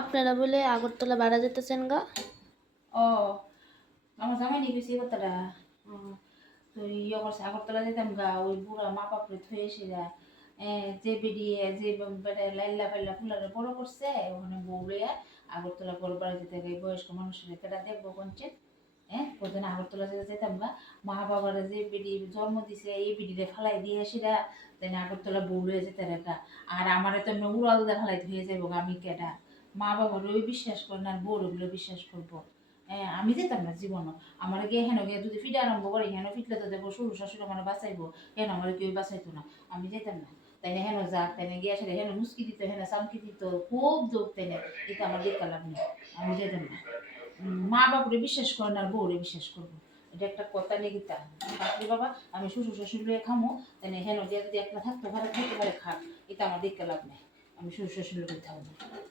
আপনারা বলে আগরতলা ভাড়া যেতেছেন গা? ও আমার জামাই নিয়ে গেছি কথাটা। তো ইয়ে করছে আগরতলা যেতাম গা, ওই বুড়া মা বাপরে থুয়ে এসে যা যে বেরিয়ে যে বেটা লাইল্লা ফাইল্লা ফুলারে বড় করছে, ওখানে বউ লইয়া আগরতলা বড় বাড়ি যেতে গেলে বয়স্ক মানুষের কেটা দেখবো কোনছে। কোনদিন আগরতলা যেতে যেতাম গা, মা বাবারা যে বেডি জন্ম দিছে এই বেডিরে ফালাই দিয়ে আসিরা তাই আগরতলা বউ লইয়া যেতে রেখা। আর আমারে তো এমনি উড়াল দিয়ে ফালাই হয়ে যাবো আমি কেডা। মা বাবার ওই বিশ্বাস করে না, আর বউর ওগুলো বিশ্বাস করবো। আমি যেতাম না জীবনও। আমার গিয়ে হেন গিয়ে যদি ফিটে আরম্ভ করে হেন ফিটলে তো দেখবো শ্বশুর শাশুড়ি আমার বাঁচাইবো, হেন আমার কেউ বাঁচাইতো না। আমি যেতাম না। তাই না হেন যাক, তাই না গিয়ে আসলে হেন মুসকি দিত, হেন চামকি দিত, খুব যোগ, তাই না এটা আমার দেখা লাভ নেই। আমি যেতাম না। মা বাবুরে বিশ্বাস করে না, আর বউরে বিশ্বাস করবো। এটা একটা কথা নেই গীতা। বাপরে বাবা, আমি শ্বশুর শাশুড়ি লইয়া খামো, তাই না হেন গিয়ে যদি একটা থাকতে পারে খাইতে পারে খাক, এটা আমার দেখতে লাভ নেই। আমি শ্বশুর শাশুড়ি লইয়া খাবো না।